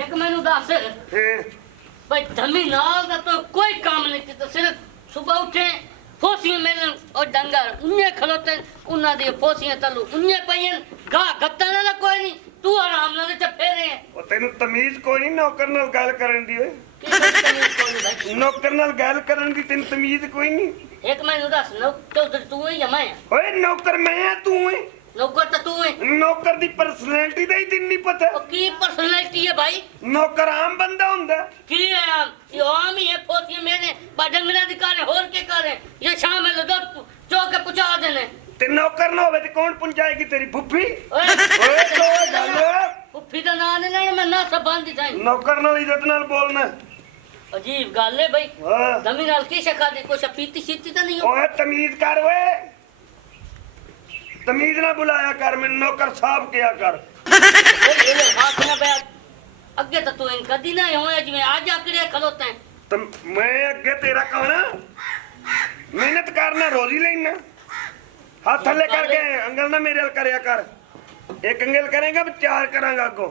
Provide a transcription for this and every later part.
एक मैनू दस भाई धमी नाल दा तो कोई काम नहीं किया सिर्फ सुबह उठे फोसियां मिलन और डंगर उन्ने खलोते उन्ना दी फोसियां तलू उन्ने पईन गा गत्तन दा कोई नहीं तू आराम नाल ते फेरे ओ तेनु तमीज कोई नहीं नौकर नाल गल करन दी ओए नौकर नाल गल करन दी तेनु तमीज कोई नहीं एक मैनू दस चौधरी तू है या मैं ओए नौकर मैं आ तू है नौकर तो तू है नौकर दी पर्सनैलिटी दा ही तेन नहीं पता ओ की पर्सनैलिटी है भाई नौकर आम बंदा हुंदा की है ये आम ही है फोसियां मेरे डंगरा दी कारे होर के कारे ये शाम में दो चौके पहुंचा देने ते नौकर ना होवे ते कौन पहुंचाएगी तेरी फुफी ओए ओए तो गल फुफी दा नाम नहीं लेना मैं ना सब बांधी थाई नौकर नाल इज्जत नाल बोलना अजीब गल है भाई हां जमीन नाल की शका दी कुछ पीती शीती तो नहीं हो ओए तमीज कर ओए तमीज ना बुलाया कर मैं नौकर साहब किया कर ये ले हाथ ना बैठ अगे तो तू इन कदी ना होया जिਵੇਂ आज आकड़े खलोते हैं तो मैं अगे तेरा कहना मेहनत करना रोजी लेना हाथ थले करके अंगल ना मेरे हल करया कर एक अंगल करेगा मैं चार करांगा आगो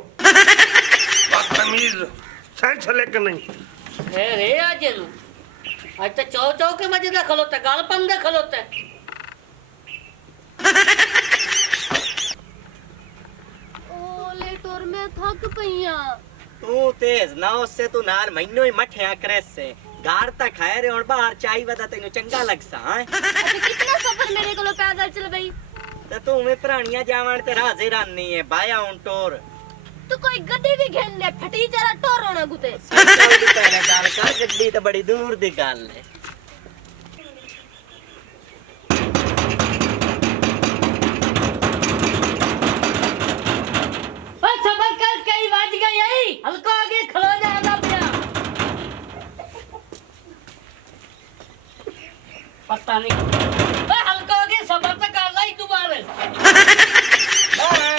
बदतमीज सेंस लेकर नहीं रे आज नु आज तो चौ चौ के मजे दा खलोते गाल पंदे खलोते ओले टोर में थक पईया तू तेज ना उससे तू नार महीनों ही मठिया करे से गार तक खाए रे और बाहर चाय वदा तेनु चंगा लगसा है अच्छा कितना सफर मेरे को पैदल चल भाई ते तू में प्राणिया जावण ते राजे रानी है बाया उन टोर तू कोई गड्डी भी घेन ले फटी जरा टोर होना गुते पहले गाल का गड्डी तो बड़ी दूर दी गल है सबर कर कई बाज गई यही हल्का आगे खलो जा पिया पता नहीं ओए हल्का आगे सबर तो कर लाई तुम्हारे ओए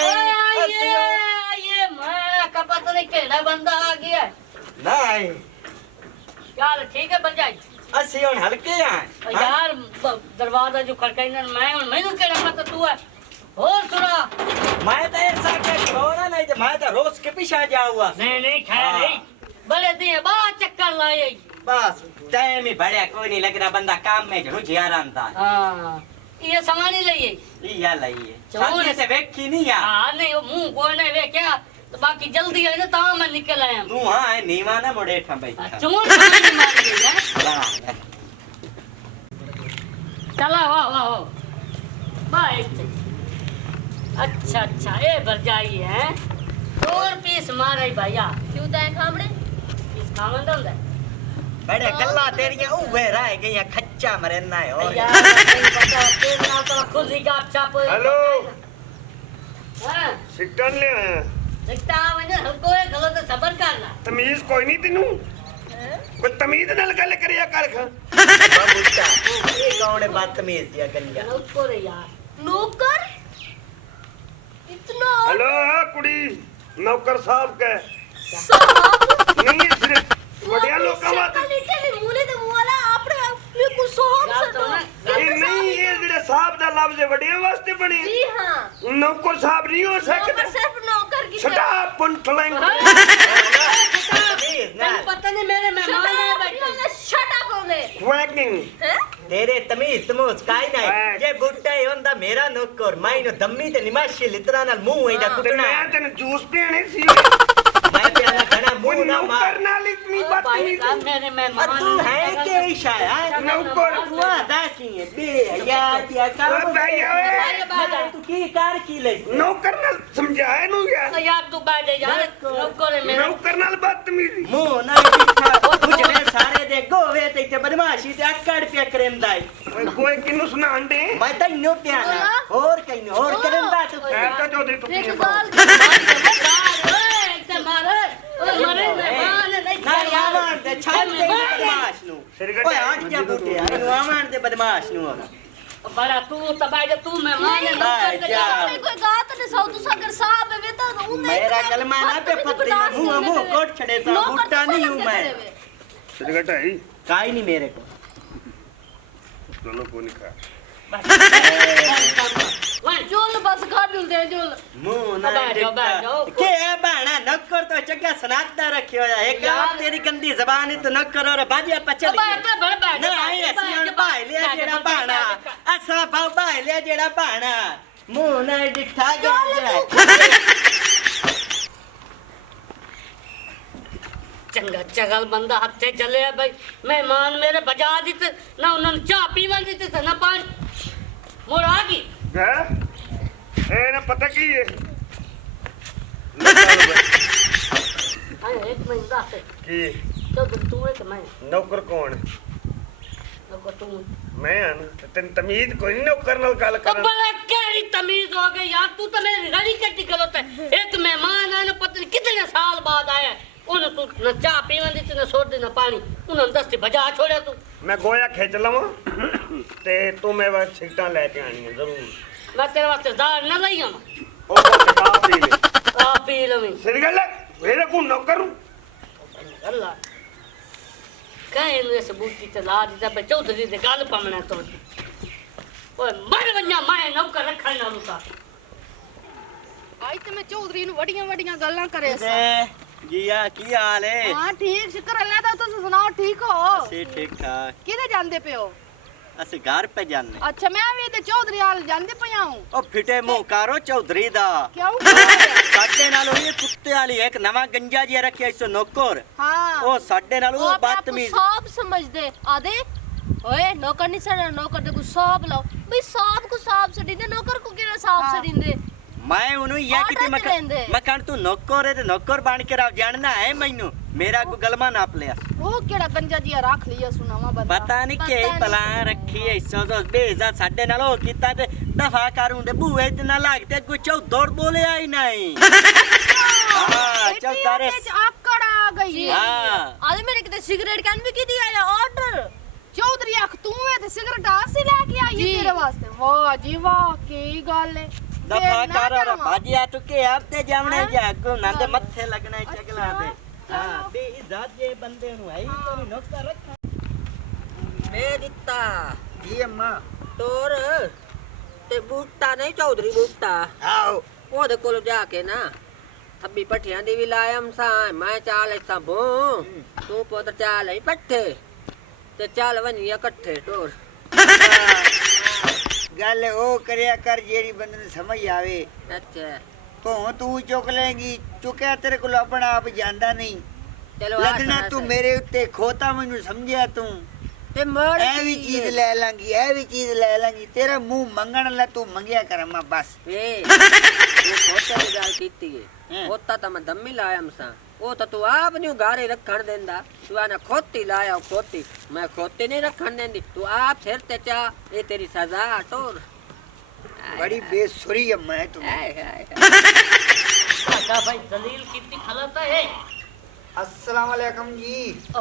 ये मैं का पता नहीं केड़ा बंदा आ गया नहीं यार ठीक है बन जाए असि हुन हल्के हैं यार दरवाजा जो खड़काइना मैं हुन मैनू केड़ा पता तू है और सुना मैं तो ऐसा के छोड़ा नहीं तो मैं तो रोज के पीछे जाऊंगा नहीं खाया नहीं बड़े दिन बाद चक्कर लाए बस टाइम ही बढ़िया कोई नहीं लग रहा बंदा काम में रुझ आराम था हां ये सामान ही लइए या लइए चोर सामने से वेखी नहीं या हां नहीं वो मुंह कोई नहीं वे क्या तो बाकी जल्दी है ना ता मैं निकल आया तू हां नीवा ना मुड़े ठा भाई चोर सामान मार गई है चला वाह वाह बाय अच्छा ए भरजाई है 2 पीस मारे भैया क्यों तय खामड़े पीस खावन दंदा बड़े गल्ला तेरियां उवे रह गई खच्चा मरना है और यार पता तेरे नाल तो खुद ही गाप छाप हेलो हां सिकटन ले आया दिखता वने हमको है गलत सबर करना तमीज कोई नहीं तेनू कोई तमीज नाल गल करया कर खा बाबूटा ये कौन है बदतमीज या गंजा उसको रे यार नौकर इतना हेलो कुड़ी नौकर साहब के साहब नहीं ये सिर्फ बढ़िया लोका बात नीचे भी मुने दे वाला आपने बिल्कुल सोहम से तो ये नहीं ये जेड़े साहब दा लफ्ज बढ़िया वास्ते बने जी हां नौकर साहब नहीं हो सकते नौकर सिर्फ नौकर की शट अप पुंटलेंग पता नहीं मेरे मेहमान है बैठे शट अप होने क्वैकिंग हैं तेरे तमीज तमोज काई नहीं ये बुट्टा ही होंदा मेरा नौकर माइनो दम्मी ते निमाशी लितरा नाल मुंह एदा ते कुटना मैं तेन जूस पीने सी मैं पे आना घना मुंह ना मार नौकर नाल इतनी बदतमीज मेरे मेहमान तू है के इशारा नौकर तू आदा की है बे यार या का भाई ओए तू की कार की ले नौकर नाल समझाए नु यार यार तू बैठ जा यार नौकर है मेरा नौकर नाल बदतमीजी मुंह ना दिखा मुझे सारे दे गोवे ते इते बदमाशी ते अक्कड़ पे करेंदा कोई किनु सुनान दे मैं तन्नो प्याना और कहीं और करेंदा तू ऐसा जो दे तू एक मार मारे मरे मेहमान नहीं ना यार दे छाल दे बदमाश नु ओए हट जा बूटे यार आमान दे बदमाश नु बड़ा तू तबाय तू मेहमान है कोई गात ने सौ तू सागर साहब है तो उन्हें मेरा कलमा ना पे पत्ते मुंह मुंह कोट छड़े सा बूटा नहीं हूं मैं सिगरेट है काई नहीं मेरे को दोनों को नहीं खा जोल बस काट दे जोल मुंह ना बैठो के बाणा नक नौकर तो चंगा सनातदा रखियो है एक आप तेरी गंदी जबान तो न करो रे बाजी आप चल ना आई ऐसी हण भाई लिया जेड़ा बाणा असा भाई लिया जेड़ा बाणा मुंह ना डिठा गया चंगा चगल बंदा हथे चले है भाई मेहमान मेरे बजा दिते ना उन्होंने चाह पीवन दी ते ना पानी मोर आ गई है ए ना पता की है हां एक महीना से की तो तू है कि मैं नौकर कौन लोग तू मैं आना तेन तमीज कोई नहीं नौकर नाल गल तो कर बड़ा केड़ी तमीज हो गई यार तू तो मेरी गली कट्टी गलत है एक मेहमान आने पता नहीं कितने साल बाद आया उन तू न चाह पीवन दी न छोड़ दे न पानी उन्होंने दस्ती बजा छोड़या तू मैं गोया खिंच लवां ते तू मेरे वास्ते सीटां लेके आनी है जरूर मैं तेरे वास्ते दाल न लई आवां ओ का पी ले आ पी लवी सिर गल मेरे को नौकर अल्लाह काहे ने सबूती ते ला दी ते चौधरी दे गल पमना तो ओए मर वन्या मैं नौकर रखण ना लुका आज ते मैं चौधरी नु वडियां गल्लां करे सा जिया की हाल है हां ठीक शुक्र अल्लाह दा तुस सुनाओ ठीक हो से ठीक ठाक किदे जांदे पे हो अस घर पे जाने अच्छा मैं भी ते चौधरी हाल जांदे पया हूं ओ फिटे मुंह कारो चौधरी दा क्यों साडे नाल ये कुत्ते वाली एक नवा गंजा जी रखिया इसो नौकर हां ओ साडे नाल ओ बदतमीज सब समझ दे आदे ओए नौकर नहीं सड़ा नौकर दे को सांप लाओ भाई सांप को सांप सड़ींदे नौकर को केड़ा सांप सड़ींदे मैं उन्हें ये किती मकान तू नौकर है ते नौकर बन के राव जानना है मैनू मेरा को गलमा नाप लिया वो केड़ा गंजा जी रख लिया सुनावा बंदा पता नहीं के भला रखी है सो सो बेजा साडे नाल हो कीता ते दफा करूं ते बूए ते ना लागते कोई चौधर बोले आई नहीं हां चौधरे आकड़ आ गई हां आदे मेरे किते सिगरेट कैन भी की दिया ऑर्डर चौधरी आख तू है ते सिगरेट आसी लेके आई है तेरे वास्ते वाह जी वाह की गल है दफा कर भाजी आ तू के आपते जावणे जागो नंद मथे लगना चगला दे हां बे इज्जत जे बंदे नु आई तो नौकर रखा मैं दिता जी अम्मा तोर ते बूटा नहीं चौधरी बूटा आओ ओदे कोल जाके ना थब्बी पठियां दी भी लायम सा मैं चाल ऐसा भो तू पुत्र चाल ही पट्ठे ते चाल वनिया इकट्ठे टोर गल ओ करया कर जेड़ी बंदे ने समझ आवे अच्छा तो तू चुक लेगी चुकया तेरे को अपना आप जांदा नहीं चलो लगना तू मेरे उत्ते खोता मैनू समझिया तू ते मोड़ ए भी चीज ले लांगी ए भी चीज ले लांगी तेरा मुंह मंगण ला तू मंगया कर अम्मा बस ए तू खोते दी गल कीती है खोता तो मैं दम्मी लायम सा ओ तो तू आप न्यू गारे रखण देंदा तू आना खोती लाया खोती मैं खोती नहीं रखण देंदी तू आप सिर ते चा ए तेरी सजा टोर बड़ी बेसुरी अम्मा है तू हाय हाय आका भाई दलील कितनी खलता है अस्सलाम वालेकुम जी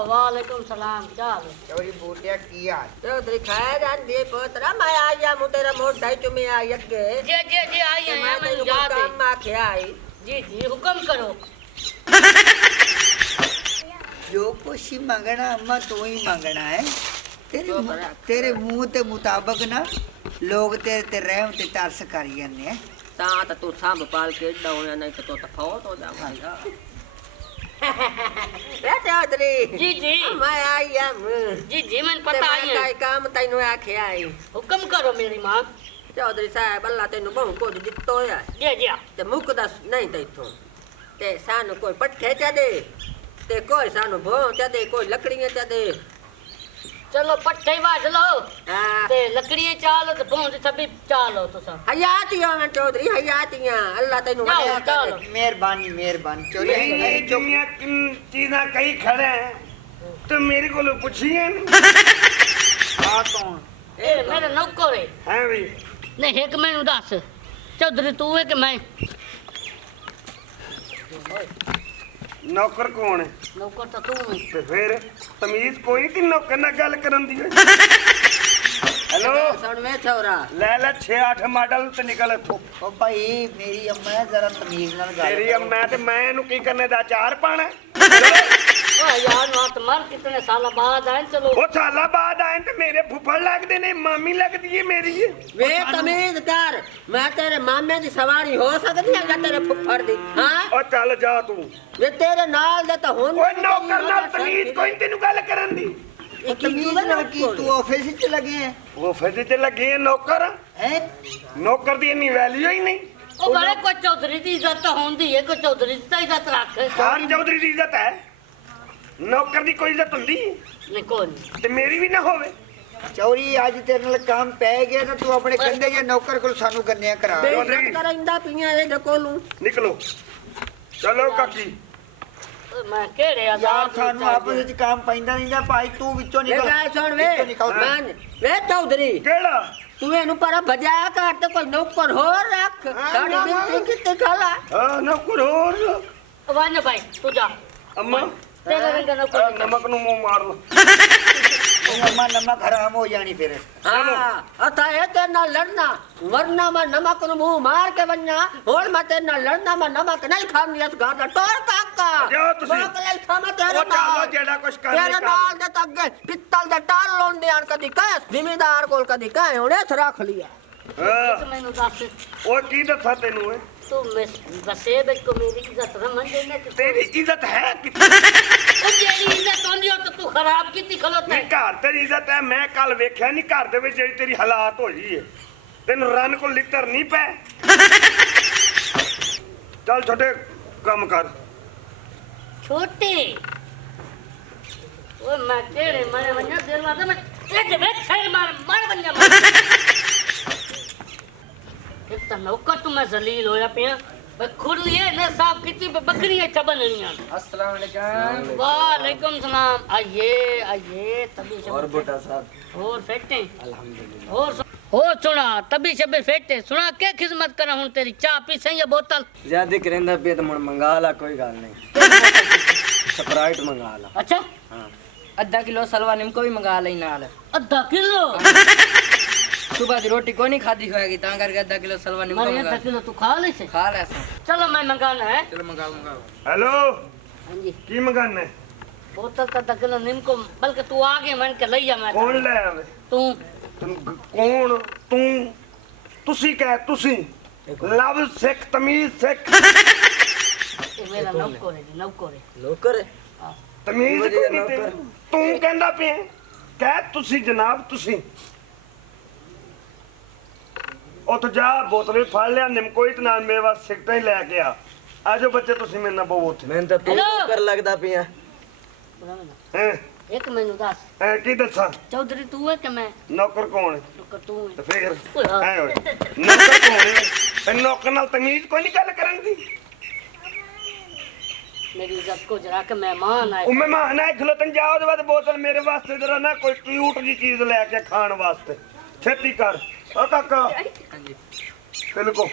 वालेकुम सलाम क्या हाल है चौरी बूटिया की हाल चौधरी खाया जान दे पोतरा मैं आ जा मु तेरा मोट ढाई चुमे आई अगे जी आई है मैं मैं तेरे याद है काम माखे आई जी हुक्म करो जो कुछ ही मांगना अम्मा तू ही मांगना है जो बड़ा तेरे मुंह ते मुताबिक ना लोग तेरे ते रहम ते तरस कर जाने हैं ता तो तू सांभ पाल के डौने नहीं तो तो फौत हो जा भाई ए चौधरी जी मैं आई हम जी मैंने पता आई है काई काम तैਨੂੰ आखे आई हुक्म करो मेरी मां चौधरी साहब अल्लाह तैਨੂੰ बहु को दित्तो है जी ते मुकदा नहीं तैथों ते सानू कोई पट्ठे चा दे ते कोई सानू भों चा दे कोई लकड़ियां चा दे चलो पट्टे बाज लो हां ते लकड़ियां चालो ते भोंद सभी चालो तुसा हयातियां में चौधरी हयातियां अल्लाह तैਨੂੰ जाओ, वडिया चलो। करे मेहरबानी चोरी ये चुप दुनिया किन चीज़ां कई खड़े हैं तो मेरे को पूछिए आ कौन ए मेरे नौकर है हैं भी नहीं एक मैनू दस चौधरी तू है कि मैं नौकर कौन है नौकर तो तू है ते फिर तमीज कोई कि नौकर ना गल करन दी हेलो सुन वे छोरा ले 6-8 मॉडल ते निकल इथों ओ भाई मेरी अम्मा है जरा तमीज नाल गल तेरी करो। अम्मा ते मैं इनू की करने दा चार पाना ओ यार नात मर कितने साल बाद आए चलो ਉਹ ਸਾਲਾਂ ਬਾਅਦ ਆਏ ਤੇ ਮੇਰੇ ਫੁੱਫੜ ਲੱਗਦੇ ਨੇ ਮਾਮੀ ਲੱਗਦੀ ਏ ਮੇਰੀ ਵੇ ਤਮੀਜ਼ ਕਰ ਮੈਂ ਤੇਰੇ ਮਾਮੇ ਦੀ ਸਵਾਰੀ ਹੋ ਸਕਦੀ ਹੈ ਜਾਂ ਤੇਰੇ ਫੁੱਫੜ ਦੀ ਹਾਂ ਉਹ ਚੱਲ ਜਾ ਤੂੰ ਵੇ ਤੇਰੇ ਨਾਲ ਦੇ ਤਾਂ ਹੁਣ ਓਏ ਨੌਕਰ ਨਾਲ ਤਮੀਜ਼ ਕੋਈ ਨੀ ਤੈਨੂੰ ਗੱਲ ਕਰਨ ਦੀ ਇਹ ਕੀ ਤਮੀਜ਼ ਤੂੰ ਨਾਲ ਕੀ ਤੂੰ ਆਫਿਸ ਵਿੱਚ ਲੱਗੇ ਹੈ ਉਹ ਫੇਰ ਤੇ ਲੱਗੇ ਆ ਨੌਕਰ ਹੈ ਨੌਕਰ ਦੀ ਇੰਨੀ ਵੈਲਿਊ ਹੀ ਨਹੀਂ ਉਹ ਬੜੇ ਕੋਈ ਚੌਧਰੀ ਦੀ ਇੱਜ਼ਤ ਹੁੰਦੀ ਹੈ ਕੋਈ ਚੌਧਰੀ ਦੀ ਤਾਂ ਇੱਜ਼ਤ ਰੱਖ ਖਾਨ ਚੌਧਰੀ ਦੀ ਇੱਜ਼ਤ ਹੈ ਨੌਕਰ ਦੀ ਕੋਈ ਇੱਜ਼ਤ ਹੁੰਦੀ ਨਹੀਂ ਕੋਈ ਨਹੀਂ ਤੇ ਮੇਰੀ ਵੀ ਨਾ ਹੋਵੇ ਚੌਰੀ ਅੱਜ ਤੇਰੇ ਨਾਲ ਕੰਮ ਪੈ ਗਿਆ ਤਾਂ ਤੂੰ ਆਪਣੇ ਕੰਦੇ ਜੇ ਨੌਕਰ ਕੋਲ ਸਾਨੂੰ ਗੰਨਿਆ ਕਰਾ ਬੇਇੱਜ਼ਤ ਕਰੈਂਦਾ ਪੀਆਂ ਇਹਦੇ ਕੋਲੋਂ ਨਿਕਲੋ ਚਲੋ ਕਾਕੀ ਮੈਂ ਕਿਹੜੇ ਯਾਰ ਆਜ਼ਾਦ ਸਾਨੂੰ ਆਪਸ ਵਿੱਚ ਕੰਮ ਪੈਂਦਾ ਰਹਿੰਦਾ ਭਾਈ ਤੂੰ ਵਿੱਚੋਂ ਇਹ ਨਿਕਲ ਗੱਲ ਸੁਣ ਵੇ ਵਿੱਚੋਂ ਨਿਕਲ। ਮੈਂ ਵੇ ਚੌਧਰੀ ਕਿਹੜਾ ਤੂੰ ਇਹਨੂੰ ਪਰ ਭਜਾਇਆ ਕਰ ਤੇ ਕੋਈ ਨੌਕਰ ਹੋਰ ਰੱਖ ਸਾਡੀ ਬਿੰਤੀ ਕਿਤੇ ਖਾਲਾ ਹਾਂ ਨੌਕਰ ਹੋਰ ਵਾਨ ਭਾਈ ਤੂੰ ਜਾ ਅੰਮਾ ਤੇਰੇ ਰੰਗ ਨਾ ਆਹ ਕੋਈ ਨਮਕ ਨੂੰ ਮੂੰਹ ਮਾਰ ਲੋ ਅੰਮਾ ਨਮਕ ਹਰਾਮ ਹੋ ਜਾਣੀ ਫਿਰ ਹਾਂ ਅਤਾ ਇਹ ਤੇ ਨਾਲ ਲੜਨਾ ਵਰਨਾ ਮੈਂ ਨਮਕ ਨੂੰ ਮੂੰਹ ਮਾਰ ਕੇ ਬੰਨਾ ਹੁਣ ਮੈਂ ਤੇ ਨਾਲ ਲੜਨਾ ਮੈਂ ਨਮਕ ਨਹੀਂ ਖਾਣੀ ਇਸ ਘਰ ਦਾ ਟੋਰ ਕਾਕਾ ਜਾਓ ਤੁਸੀਂ। ਮੈਂ ਕਲੇ ਖਾਣਾ ਤੇਰੇ ਉਹ ਚੱਲੋ ਨਾਲ ਜਿਹੜਾ ਕੁਛ ਕਰਨਾ ਤੇਰੇ ਨਾਲ ਦੇ ਤਾਂ ਅੱਗੇ ਪਿੱਤਲ ਦੇ ਟਾਲ ਲਾਉਂਦੇ ਆਣ ਕਦੀ ਕਹੇ ਜ਼ਿਮੀਦਾਰ ਕੋਲ ਕਦੀ ਕਹੇ ਹੁਣ ਇੱਥੇ ਰੱਖ ਲਿਆ ਹਾਂ ਮੈਨੂੰ ਦੱਸ ਉਹ ਕੀ ਦੱਸਾਂ ਤੈਨੂੰ ਏ ਤੂੰ ਮੈਂ ਵਸੇ ਬੇ ਕੋ ਮੇਰੀ ਇੱਜ਼ਤ ਰਮਨ ਦੇ ਨੇ ਤੇਰੀ ਇੱਜ਼ਤ ਹੈ ਕਿੱਥੇ ਉਹ ਜਿਹੜੀ ਇੱਜ਼ਤ ਹੁੰਦੀ ਉਹ ਤਾਂ ਤੂੰ ਖਰਾਬ ਕੀਤੀ ਖਲੋਤਾ ਨਹੀਂ ਘਰ ਤੇਰੀ ਇੱਜ਼ਤ ਹੈ ਮੈਂ ਕੱਲ ਵੇਖਿਆ ਨਹੀਂ ਘਰ ਦੇ ਵਿੱਚ ਜਿਹੜੀ ਤੇਰੀ ਹਾਲਾਤ ਹੋਈ ਏ ਤੈਨੂੰ ਰਨ ਕੋ ਲਿੱਤਰ ਨਹੀਂ ਪੈ ਚੱਲ ਛੋਟੇ ਕੰਮ ਕਰ ਛੋਟੇ ਉਹ ਮੈਂ ਕਿਹੜੇ ਮਨੇ ਵੰਨਾ ਦੇਰ ਬਾਅਦ ਮੈਂ ਇਹ ਵੇਖ ਸਹੀ ਮਾਰ ਬੰਦਾ ਇੱਕ ਤਾਂ ਨੌਕਰ ਤੂੰ ਮੈਂ ਜ਼ਲੀਲ ਹੋਇਆ ਪਿਆ ਮੈਂ ਖੁਦ ਇਹ ਨੇ ਸਾਫ ਕੀਤੀ ਬੱਕਰੀਆਂ ਛਬਣੀਆਂ अस्सलाम वालेकुम वालेकुम सलाम आइए आइए तभी और बूटा साहब और फेंकते अल्हम्दुलिल्लाह और सुना तभी शबे फेंकते सुना क्या खिदमत करा हूं तेरी चाय पी सही है बोतल ज्यादा करेंदा पे तो मुड़ मंगा ला कोई गल नहीं स्प्राइट मंगा ला अच्छा हां अद्धा किलो सलवा निमको भी मंगा लई नाल आधा किलो सुबह की रोटी कोई नहीं खादी होएगी ता करके अद्धा किलो सलवा निमको मारे मंगा आधा किलो तू खा ले से खा ले सा चलो मैं मंगाना है चलो मंगाओ मंगाओ ਹੈਲੋ हाँ जी ਕੀ ਮੰਗਾਨਾ ਹੈ? बोतल का आधा किलो निम्को बल्कि तू आगे मन के लई जा मैं ਕੌਣ ਲੈ ਆਵੇ तू ਤੈਨੂੰ ਕੌਣ ਤੂੰ ਤੁਸੀਂ ਕਹਿ ਤੁਸੀਂ ਲਵ ਸਿੱਖ ਤਮੀਜ਼ ਸਿੱਖ ये मेरा नौकर है जी नौकर है नौकर ਤਮੀਜ਼ ਵਧੀਆ ਕੋਈ ਨਹੀਂ ਨੌਕਰ। ਤੈਨੂੰ। ਤੂੰ ਕਹਿੰਦਾ ਪਿਆ ਕਹਿ ਤੁਸੀਂ ਜਨਾਬ ਤੁਸੀਂ ਉੱਠ ਜਾ ਬੋਤਲੇ ਫੜ ਲਿਆ ਨਿਮਕੋਇਤ ਨਾਲ ਮੇਰੇ ਵਾਸਤੇ ਸਿੱਕਟਾਂ ਹੀ ਲੈ ਕੇ ਆ ਆਜੋ ਬੱਚੇ ਤੁਸੀਂ ਮੇਰੇ ਨਾਲ ਬਹੁ ਉੱਥੇ मैं तो तू हेलो। नौकर लगदा पिया ਹੈਂ? एक मेनू दस ਐ ਕੀ ਦੱਸਾਂ चौधरी तू है कि मैं ਨੌਕਰ ਕੌਣ ਹੈ नौकर तू ਤੇ है ਫੇਰ ਓਏ ਹਾਂ। ਐ ਹੋਏ ਨੌਕਰ ਕੌਣ ਹੈ ਤੇ ਨੌਕਰ ਨਾਲ ਤਮੀਜ਼ ਕੋਈ ਨਹੀਂ ਗੱਲ ਕਰਨ ਦੀ मेरी इज्जत को जरा के मेहमान आए ਉਹ ਮਹਿਮਾਨ ਆਏ ਖਲੋਤਨ ਜਾ ਉਹਦੇ ਬਾਅਦ ਬੋਤਲ ਮੇਰੇ ਵਾਸਤੇ ਜਰਾ ਨਾ ਕੋਈ ਕਿਊਟ ਜੀ ਚੀਜ਼ ਲੈ ਕੇ ਖਾਣ ਵਾਸਤੇ ਛੇਤੀ ਕਰ ਓ ਕਾਕਾ ਤੈਨੂੰ ਕੋ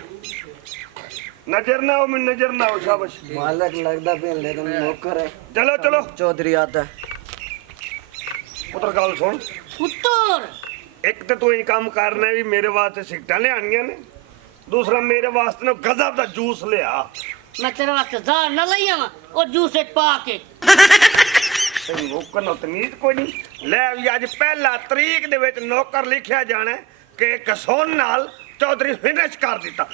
ਨਜ਼ਰ ਨਾ ਆਓ ਮੈਨੂੰ ਨਜ਼ਰ ਨਾ ਆਓ ਸ਼ਾਬਾਸ਼ मालक लगदा पे लेकिन नौकर है ਚਲੋ ਚਲੋ चौधरी आता ਪੁੱਤਰ ਗੱਲ ਸੁਣ पुत्र ਇੱਕ ਤੇ ਤੂੰ ਇਹ ਕੰਮ ਕਰਨਾ ਵੀ ਮੇਰੇ ਵਾਸਤੇ ਸਿਗਟਾਂ ਲਿਆਣੀਆਂ ਨੇ ਦੂਸਰਾ ਮੇਰੇ ਵਾਸਤੇ ਨਾ ਗਜ਼ਬ ਦਾ ਜੂਸ ਲਿਆ मैं तेरे वास्ते जार न लई आवा और जूस पा के ਤੇ ਨੌਕਰ ਨਾਲ ਤਮੀਜ਼ ਕੋਈ ਨਹੀਂ ਲੈ ਵੀ ਅੱਜ ਪਹਿਲਾ ਤਰੀਕ ਦੇ ਵਿੱਚ ਨੌਕਰ ਲਿਖਿਆ ਜਾਣਾ ਕਿ ਕਸੋਨ ਨਾਲ ਚੌਧਰੀ ਫਿਨਿਸ਼ ਕਰ ਦਿੱਤਾ